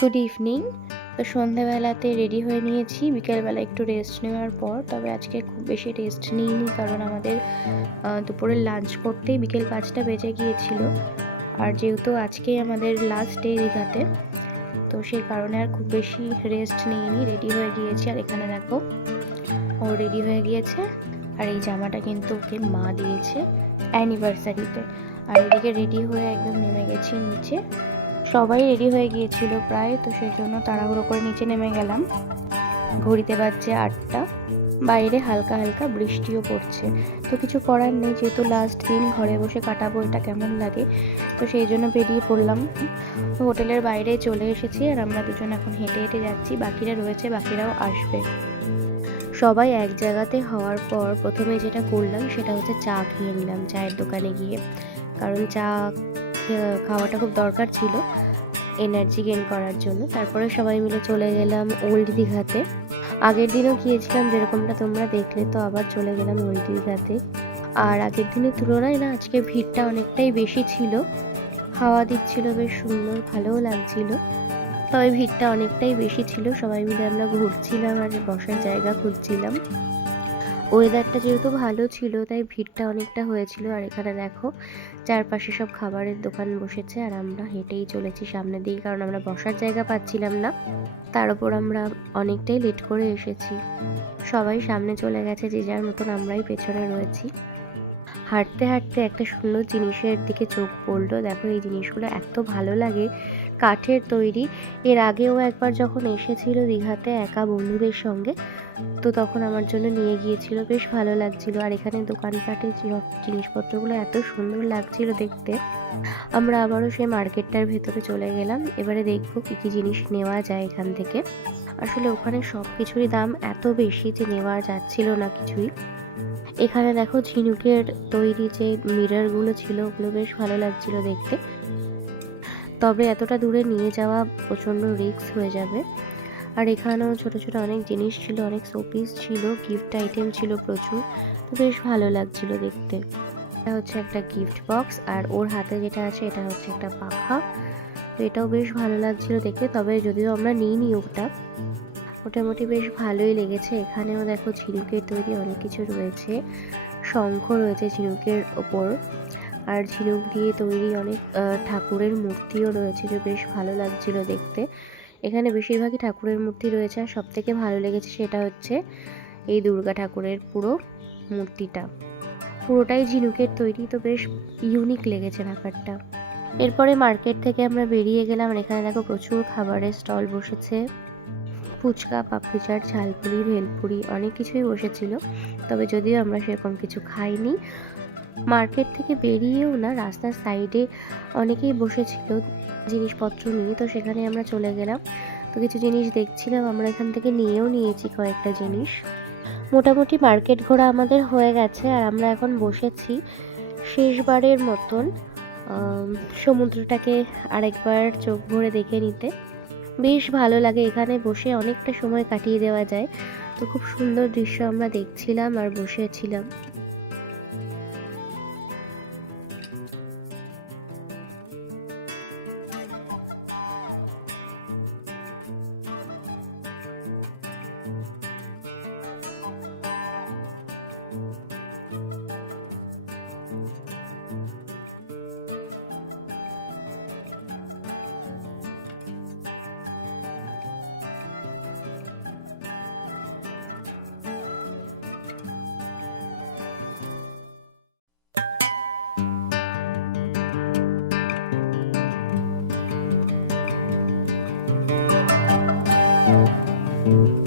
Good evening তো সন্ধ্যাবেলাতে ready হয়ে নিয়েছি। বিকেলবেলা একটু রেস্ট নেওয়ার পর, তবে আজকে খুব বেশি রেস্ট নিইনি কারণ আমাদের দুপুরের লাঞ্চ করতেই বিকেল পাঁচটা বেজে গিয়েছিল। আর যেহেতু আজকেই আমাদের লাস্ট ডে দীঘাতে, তো সেই কারণে আর খুব বেশি রেস্ট নিইনি। রেডি হয়ে গিয়েছি। আর এখানে দেখো, ও রেডি হয়ে গিয়েছে। আর এই জামাটা কিন্তু ওকে মা দিয়েছে অ্যানিভার্সারিতে আর এদিকে রেডি হয়ে একদম নেমে গেছি নিচে। সবাই রেডি হয়ে গিয়েছিল প্রায়, তো সেই জন্য তাড়াহুড়ো করে নিচে নেমে গেলাম। ঘড়িতে বাজছে আটটা, বাইরে হালকা হালকা বৃষ্টিও পড়ছে। তো কিছু করার নেই, যেহেতু লাস্ট দিন ঘরে বসে কাটাবো, এটা কেমন লাগে? তো সেই জন্য বেরিয়ে পড়লাম। হোটেলের বাইরে চলে এসেছি আর আমরা দুজন এখন হেঁটে হেঁটে যাচ্ছি। বাকিরা রয়েছে, বাকিরাও আসবে। সবাই এক জায়গাতে হওয়ার পর প্রথমে যেটা করলাম, সেটা হচ্ছে চা খেয়ে নিলাম, চায়ের দোকানে গিয়ে। কারণ চা খাওয়াটা খুব দরকার ছিল এনার্জি গেন করার জন্য। তারপরে সবাই মিলে চলে গেলাম ওল্ড দীঘাতে আগের দিনও গিয়েছিলাম, যেরকমটা তোমরা দেখলে, তো আবার চলে গেলাম ওল্ড দীঘাতে আর আগের দিনের তুলনায় না, আজকে ভিড়টা অনেকটাই বেশি ছিল। হাওয়া দিচ্ছিল বেশ সুন্দর, ভালোও লাগছিল। তবে ভিড়টা অনেকটাই বেশি ছিল, সবাই মিলে আমরা ঘুরছিলাম আর বসার জায়গা খুঁজছিলাম। ওয়েদারটা যেহেতু ভালো ছিল, তাই ভিড়টা অনেকটা হয়েছিল। আর এখানে দেখো, চারপাশে সব খাবারের দোকান বসেছে আর আমরা হেঁটেই চলেছি সামনে দিয়ে কারণ আমরা বসার জায়গা পাচ্ছিলাম না। তার উপর আমরা অনেকটাই লেট করে এসেছি। সবাই সামনে চলে গেছে, যে যার মতন আমরাই পেছনে রয়েছি। হাঁটতে হাঁটতে একটা সুন্দর জিনিসের দিকে চোখ পড়ল। দেখো, এই জিনিসগুলো এত ভালো লাগে কাঠের তৈরি। এর আগেও একবার যখন এসেছিল দীঘাতে একা বন্ধুদের সঙ্গে, তো তখন আমার জন্য নিয়ে গিয়েছিল, বেশ ভালো লাগছিল। আর এখানে দোকানপাটে জিনিসপত্রগুলো এত সুন্দর লাগছিল দেখতে। আমরা আবারও সেই মার্কেটটার ভেতরে চলে গেলাম। এবারে দেখব কী কী জিনিস নেওয়া যায় এখান থেকে। আসলে ওখানে সব কিছুরই দাম এত বেশি যে নেওয়া যাচ্ছিল না কিছুই। এখানে দেখো ঝিনুকের তৈরি যে মিররগুলো ছিল, ওগুলো বেশ ভালো লাগছিল দেখতে। তবে এতটা দূরে নিয়ে যাওয়া প্রচণ্ড রিস্ক হয়ে যাবে। আর এখানেও ছোট ছোট অনেক জিনিস ছিল, অনেক শোপিস ছিল, গিফট আইটেম ছিল প্রচুর। তো বেশ ভালো লাগছিল দেখতে। এটা হচ্ছে একটা গিফট বক্স আর ওর হাতে যেটা আছে এটা হচ্ছে একটা পাখা। তো এটাও বেশ ভালো লাগছিল দেখতে, তবে যদিও আমরা নিইনি ওটা মোটামুটি বেশ ভালোই লেগেছে। এখানেও দেখো ঝিনুকের তৈরি অনেক কিছু রয়েছে। শঙ্খ রয়েছে ঝিনুকের ওপর। আর ঝিনুক দিয়ে তৈরি অনেক ঠাকুরের মূর্তিও রয়েছে যে বেশ ভালো লাগছিল দেখতে। এখানে বেশিরভাগই ঠাকুরের মূর্তি রয়েছে আর সব থেকে ভালো লেগেছে সেটা হচ্ছে এই দুর্গা ঠাকুরের পুরো মূর্তিটা। পুরোটাই ঝিনুকের তৈরি, তো বেশ ইউনিক লেগেছে ব্যাপারটা। এরপরে মার্কেট থেকে আমরা বেরিয়ে গেলাম এখানে দেখো প্রচুর খাবারের স্টল বসেছে। ফুচকা পাপড়ি চাট ঝালপুরি ভেলপুরি অনেক কিছুই বসেছিল। তবে যদিও আমরা সেরকম কিছু খাইনি, মার্কেট থেকে বেরিয়েও না, রাস্তার সাইডে অনেকেই বসেছিল জিনিসপত্র নিয়ে, তো সেখানে আমরা চলে গেলাম। তো কিছু জিনিস দেখছিলাম, আমরা এখান থেকে নিয়েও নিয়েছি কয়েকটা জিনিস। মোটামুটি মার্কেট ঘোরা আমাদের হয়ে গেছে, আর আমরা এখন বসেছি শেষবারের মতন সমুদ্রটাকে আরেকবার চোখ ভরে দেখে নিতে। বেশ ভালো লাগে। এখানে বসে অনেকটা সময় কাটিয়ে দেওয়া যায়। তো খুব সুন্দর দৃশ্য আমরা দেখছিলাম আর বসেছিলাম। কি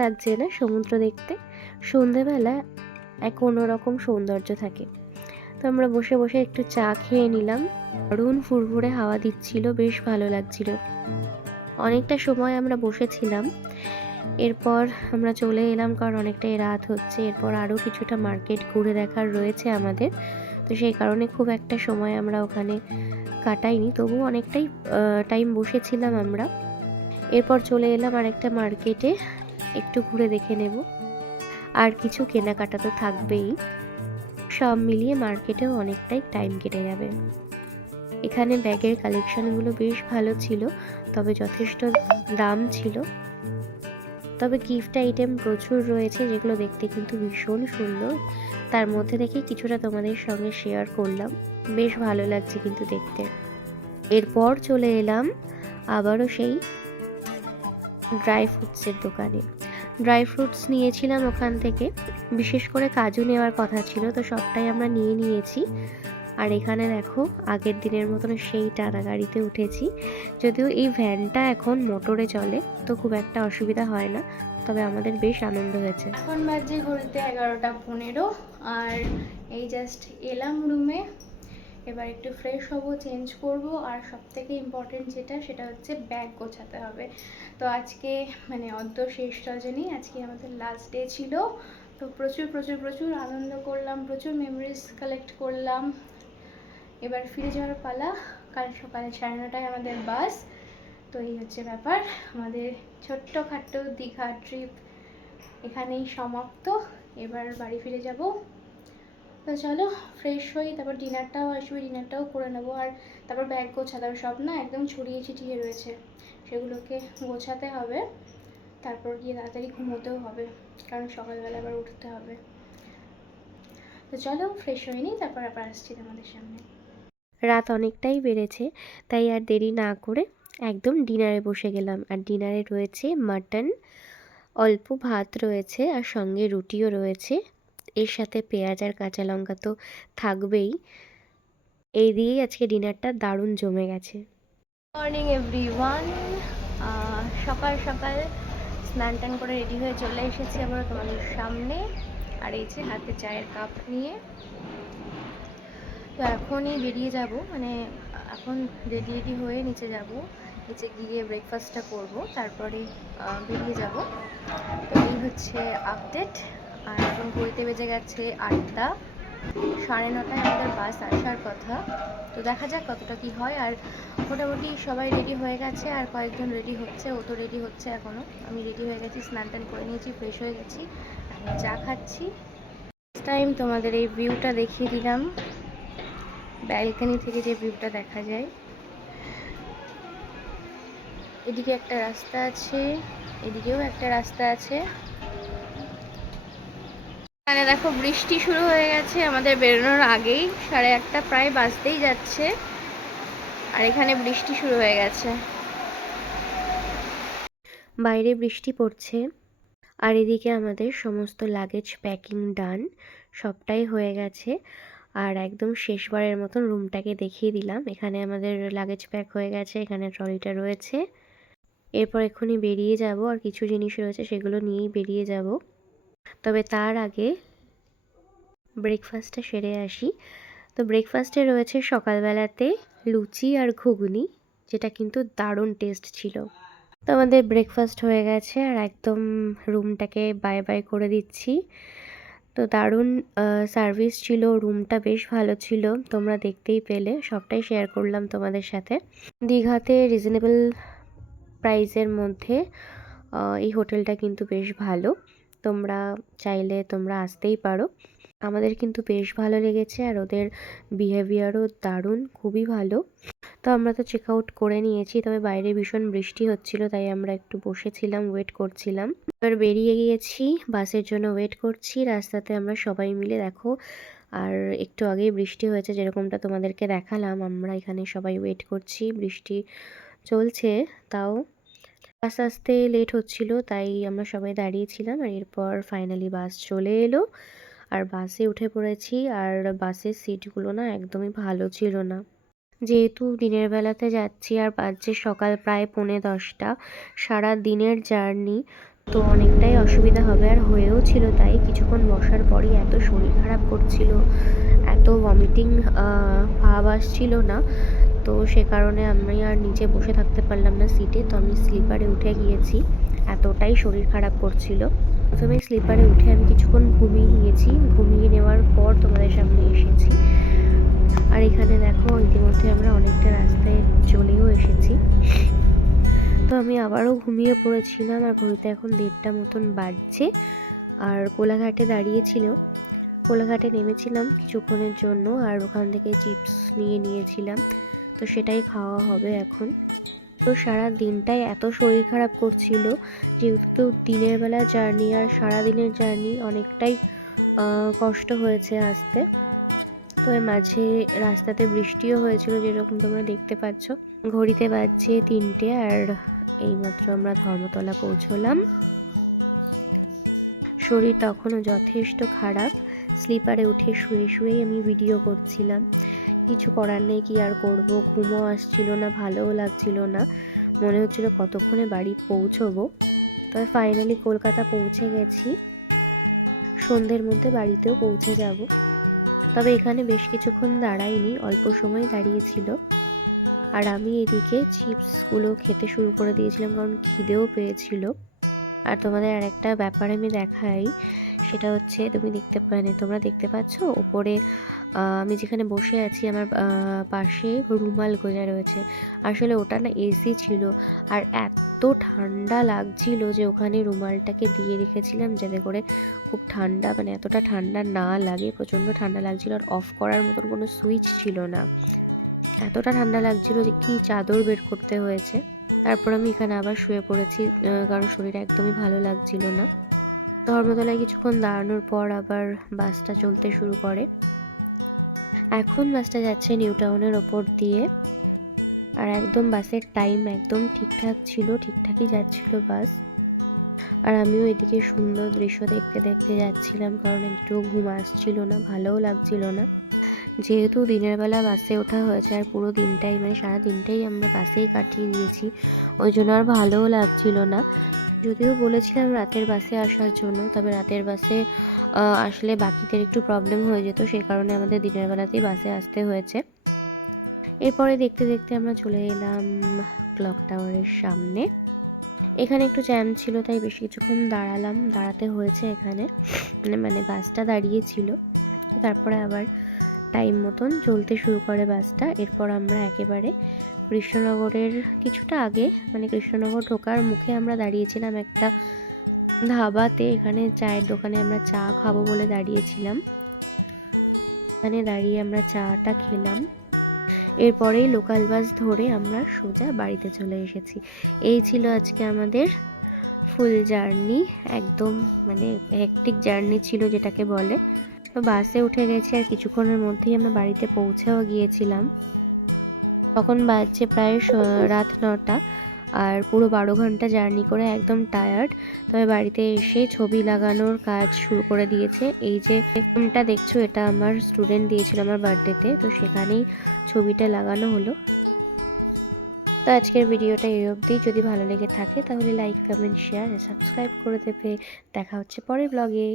লাগছে না সমুদ্র দেখতে। সন্ধেবেলা এক অন্যরকম সৌন্দর্য থাকে। তো আমরা বসে বসে একটু চা খেয়ে নিলাম। দারুণ ফুরফুরে হাওয়া দিচ্ছিল, বেশ ভালো লাগছিল। অনেকটা সময় আমরা বসেছিলাম। এরপর আমরা চলে এলাম কারণ অনেকটাই রাত হচ্ছে। এরপর আরও কিছুটা মার্কেট ঘুরে দেখার রয়েছে আমাদের। তো সেই কারণে খুব একটা সময় আমরা ওখানে কাটাইনি। তবু অনেকটাই টাইম বসেছিলাম আমরা। এরপর চলে এলাম আরেকটা মার্কেটে। একটু ঘুরে দেখে নেব। আর কিছু কেনাকাটা তো থাকবেই। সব মিলিয়ে মার্কেটেও অনেকটাই টাইম কেটে যাবে। এখানে ব্যাগের কালেকশনগুলো বেশ ভালো ছিল, তবে যথেষ্ট দাম ছিল। তবে গিফট আইটেম প্রচুর রয়েছে, যেগুলো দেখতে কিন্তু ভীষণ সুন্দর। তার মধ্যে থেকে কিছুটা তোমাদের সঙ্গে শেয়ার করলাম। বেশ ভালো লাগছে কিন্তু দেখতে। এরপর চলে এলাম আবারও সেই ড্রাই ফ্রুটসের দোকানে। ড্রাই ফ্রুটস নিয়েছিলাম ওখান থেকে। বিশেষ করে কাজু নেওয়ার কথা ছিল, তো সবটাই আমরা নিয়ে নিয়েছি। আর এখানে দেখো, আগের দিনের মতন সেই টানা গাড়িতে উঠেছি। যদিও এই ভ্যানটা এখন মোটরে চলে, তো খুব একটা অসুবিধা হয় না, তবে আমাদের বেশ আনন্দ হয়েছে। এখন বাজে ঘড়িতে এগারোটা পনেরো, আর এই জাস্ট এলাম রুমে এবার একটু ফ্রেশ হব চেঞ্জ করব আর সব থেকে ইম্পর্টেন্ট যেটা সেটা হচ্ছে ব্যাগ গোছাতে হবে। তো আজকে মানে অদ্য শেষ রজনী, আজকে আমাদের লাস্ট ডে ছিল। তো প্রচুর প্রচুর প্রচুর আনন্দ করলাম, প্রচুর মেমোরিজ কালেক্ট করলাম। এবার ফিরে যাওয়ার পালা, কাল সকালে সাড়ে নটায় আমাদের বাস তো এই হচ্ছে ব্যাপার, আমাদের ছোট্ট খাট্ট দীঘা ট্রিপ এখানেই সমাপ্ত। এবার বাড়ি ফিরে যাব। তো চলো ফ্রেশ হই, তারপর ডিনারটাও আসবে ডিনারটাও করে নেব। আর তারপর ব্যাগ গোছাতে সব না একদম ছড়িয়ে ছিটিয়ে রয়েছে। সেগুলোকে গোছাতে হবে। তারপর গিয়ে তাড়াতাড়ি ঘুমোতেও হবে, কারণ সকালবেলা আবার উঠতে হবে। তো চলো ফ্রেশ হয়ে নিই তারপর আবার আসছি তোমাদের সামনে। রাত অনেকটাই বেড়েছে, তাই আর দেরি না করে একদম ডিনারে বসে গেলাম। আর ডিনারে রয়েছে মাটন অল্প ভাত রয়েছে, আর সঙ্গে রুটিও রয়েছে। এর সাথে পেঁয়াজ আর কাঁচা লঙ্কা তো থাকবেই। এই দিয়েই আজকে ডিনারটা দারুণ জমে গেছে। মর্নিং এভরি ওয়ান সকাল সকাল স্নান টান করে রেডি হয়ে চলে এসেছি আবার তোমাদের সামনে। আর এই যে হাতে চায়ের কাপ নিয়ে। তো এখনই বেরিয়ে যাব। মানে এখন রেডি রেডি হয়ে নিচে যাব। নিচে গিয়ে ব্রেকফাস্টটা করব। তারপরে বেরিয়ে যাব। তো এই হচ্ছে আপডেট আর এখন ঘড়িতে বেজে গেছে আটটা। সাড়ে নটায় আমাদের বাস আসার কথা। তো দেখা যাক কতটা কি হয়। আর মোটামুটি সবাই রেডি হয়ে গেছে আর কয়েকজন রেডি হচ্ছে। ও তো রেডি হচ্ছে এখনও আমি রেডি হয়ে গেছি, স্নান টান করে নিয়েছি ফ্রেশ হয়ে গেছি। চা খাচ্ছি। টাইম তোমাদের এই ভিউটা দেখিয়ে দিলাম। ব্যালকনি থেকে যে ভিউটা দেখা যায়। এদিকে একটা রাস্তা আছে, এদিকেও একটা রাস্তা আছে। এখানে দেখো বৃষ্টি শুরু হয়ে গেছে, আমাদের বেরোনোর আগেই। সাড়ে আটটা প্রায় বাজতেই যাচ্ছে। আর এখানে বৃষ্টি শুরু হয়ে গেছে। বাইরে বৃষ্টি পড়ছে। আর এদিকে আমাদের সমস্ত লাগেজ প্যাকিং ডান সবটাই হয়ে গেছে। আর একদম শেষবারের মতন রুমটাকে দেখিয়ে দিলাম। এখানে আমাদের লাগেজ প্যাক হয়ে গেছে, এখানে ট্রলিটা রয়েছে। এরপর এক্ষুনি বেরিয়ে যাব। আর কিছু জিনিস রয়েছে, সেগুলো নিয়েই বেরিয়ে যাব। তবে তার আগে ব্রেকফাস্টটা সেরে আসি। তো ব্রেকফাস্টে রয়েছে সকালবেলাতে লুচি আর ঘুগনি, যেটা কিন্তু দারুণ টেস্ট ছিল। তো আমাদের ব্রেকফাস্ট হয়ে গেছে আর একদম রুমটাকে বাই বাই করে দিচ্ছি। তো দারুণ সার্ভিস ছিল রুমটা বেশ ভালো ছিল, তোমরা দেখতেই পেলে, সবটাই শেয়ার করলাম তোমাদের সাথে। দীঘাতে রিজনেবল প্রাইসের মধ্যে এই হোটেলটা কিন্তু বেশ ভালো। তোমরা চাইলে তোমরা আসতেই পারো। আমাদের কিন্তু বেশ ভালো লেগেছে আর ওদের বিহেভিয়ারও দারুণ, খুবই ভালো। তো আমরা তো চেক আউট করে নিয়েছি, তবে বাইরে ভীষণ বৃষ্টি হচ্ছিল, তাই আমরা একটু বসেছিলাম ওয়েট করছিলাম। এবার বেরিয়ে গিয়েছি, বাসের জন্য ওয়েট করছি, রাস্তাতে আমরা সবাই মিলে, দেখো। আর একটু আগেই বৃষ্টি হয়েছে, যেরকমটা তোমাদেরকে দেখালাম, আমরা এখানে সবাই ওয়েট করছি, বৃষ্টি চলছে, তাও বাস আসতে লেট হচ্ছিল, তাই আমরা সবাই দাঁড়িয়েছিলাম আর এরপর ফাইনালি বাস চলে এলো। আর বাসে উঠে পড়েছি আর বাসের সিটগুলো না একদমই ভালো ছিল না। যেহেতু দিনের বেলাতে যাচ্ছি আর বাজছে সকাল প্রায় পৌনে দশটা, সারা দিনের জার্নি তো অনেকটাই অসুবিধা হবে আর হয়েও ছিল তাই কিছুক্ষণ বসার পরই এত শরীর খারাপ করছিল, এত ভমিটিং ভাব আসছিল না। তো সে কারণে আমি আর নিচে বসে থাকতে পারলাম না সিটে তো আমি স্লিপারে উঠে গিয়েছি। এতটাই শরীর খারাপ করছিল। প্রথমে স্লিপারে উঠে আমি কিছুক্ষণ ঘুমিয়ে নিয়েছি ঘুমিয়ে নেওয়ার পর তোমাদের সামনে এসেছি। আর এখানে দেখো, ইতিমধ্যে আমরা অনেকটা রাস্তায় চলেও এসেছি। তো আমি আবারও ঘুমিয়ে পড়েছিলাম আর ঘড়িতে এখন দেড়টা মতন বাজছে। আর কোলাঘাটে দাঁড়িয়েছিল। কোলাঘাটে নেমেছিলাম কিছুক্ষণের জন্য আর ওখান থেকে চিপস নিয়ে নিয়েছিলাম। তো সেটাই খাওয়া হবে এখন। তো সারা দিনটাই এত শরীর খারাপ করছিল যেহেতু দিনের বেলা জার্নি আর সারা দিনের জার্নি অনেকটাই কষ্ট হয়েছে আসতে। তো এর মাঝে রাস্তাতে বৃষ্টিও হয়েছিল যেরকম তোমরা দেখতে পাচ্ছ। ঘড়িতে বাজছে তিনটে আর এইমাত্র আমরা ধর্মতলা পৌঁছলাম। শরীর তখনও যথেষ্ট খারাপ। স্লিপারে উঠে শুয়ে শুয়েই আমি ভিডিও করছিলাম। কিছু করার নেই কি আর করব? ঘুমও আসছিল না ভালোও লাগছিল না। মনে হচ্ছিল কতক্ষণে বাড়ি পৌঁছবো। তবে ফাইনালি কলকাতা পৌঁছে গেছি। সন্ধ্যের মধ্যে বাড়িতেও পৌঁছে যাব। তবে এখানে বেশ কিছুক্ষণ দাঁড়াইনি অল্প সময় দাঁড়িয়েছিল। আর আমি এদিকে চিপসগুলো খেতে শুরু করে দিয়েছিলাম কারণ খিদেও পেয়েছিল। আর তোমাদের আর একটা ব্যাপার আমি দেখাই সেটা হচ্ছে তুমি দেখতে মানে তোমরা দেখতে পাচ্ছ? আহ, আমি যেখানে বসে আছি, আমার পাশে রুমাল গোজা রয়েছে। আসলে ওটা না এসি ছিল। আর এত ঠান্ডা লাগছিল যে ওখানে রুমালটাকে দিয়ে রেখেছিলাম যাতে করে খুব ঠান্ডা মানে এতটা ঠান্ডা না লাগে, প্রচণ্ড ঠান্ডা লাগছিল। আর অফ করার মতন কোনো সুইচ ছিল না। এতটা ঠান্ডা লাগছিল যে কি চাদর বের করতে হয়েছে। তারপর আমি এখানে আবার শুয়ে পড়েছি কারণ শরীর একদমই ভালো লাগছিল না। ধর্মতলায় কিছুক্ষণ দাঁড়ানোর পর আবার বাসটা চলতে শুরু করে। এখন বাসটা যাচ্ছে নিউ টাউনের ওপর দিয়ে। আর একদম বাসের টাইম একদম ঠিকঠাক ছিল, ঠিকঠাকই যাচ্ছিল বাস। আর আমিও এদিকে সুন্দর দৃশ্য দেখতে দেখতে যাচ্ছিলাম, কারণ একটু ঘুম আসছিল না, ভালোও লাগছিল না। যেহেতু দিনের বেলা বাসে ওঠা হয়েছে, আর পুরো দিনটাই মানে সারা দিনটাই আমরা বাসেই কাটিয়ে দিয়েছি ওই জন্য আর ভালোও লাগছিল না। যদিও বলেছিলাম রাতের বাসে আসার জন্য, তবে রাতের বাসে আসলে বাকিদের একটু প্রবলেম হয়ে যেত সেই কারণে আমাদের দিনের বেলাতেই বাসে আসতে হয়েছে। এরপরে দেখতে দেখতে আমরা চলে এলাম ক্লক টাওয়ারের সামনে। এখানে একটু জ্যাম ছিল, তাই বেশ কিছুক্ষণ দাঁড়ালাম, দাঁড়াতে হয়েছে এখানে। মানে মানে বাসটা দাঁড়িয়েছিল তারপরে আবার টাইম মতন চলতে শুরু করে বাসটা। এরপর আমরা একেবারে কৃষ্ণনগরের কিছুটা আগে মানে কৃষ্ণনগর ঢোকার মুখে আমরা দাঁড়িয়েছিলাম একটা ধাবাতে। এখানে চায়ের দোকানে আমরা চা খাব বলে দাঁড়িয়েছিলাম। এখানে দাঁড়িয়ে আমরা চাটা খেলাম। এরপরেই লোকাল বাস ধরে আমরা সোজা বাড়িতে চলে এসেছি। এই ছিল আজকে আমাদের ফুল জার্নি, একদম মানে হেকটিক জার্নি ছিল যেটাকে বলে। তো বাসে উঠে গেছি আর কিছুক্ষণের মধ্যেই আমরা বাড়িতে পৌঁছেও গিয়েছিলাম। তখন বাজছে প্রায় রাত নটা আর পুরো বারো ঘণ্টা জার্নি করে একদম টায়ার্ড তবে বাড়িতে এসে ছবি লাগানোর কাজ শুরু করে দিয়েছে। এই যে ফ্রেমটা দেখছ, এটা আমার স্টুডেন্ট দিয়েছিল আমার বার্থডেতে তো সেখানেই ছবিটা লাগানো হলো। তো আজকের ভিডিওটা এই অবধি। যদি ভালো লেগে থাকে তাহলে লাইক কমেন্ট শেয়ার সাবস্ক্রাইব করে দেবে। দেখা হচ্ছে পরের ব্লগে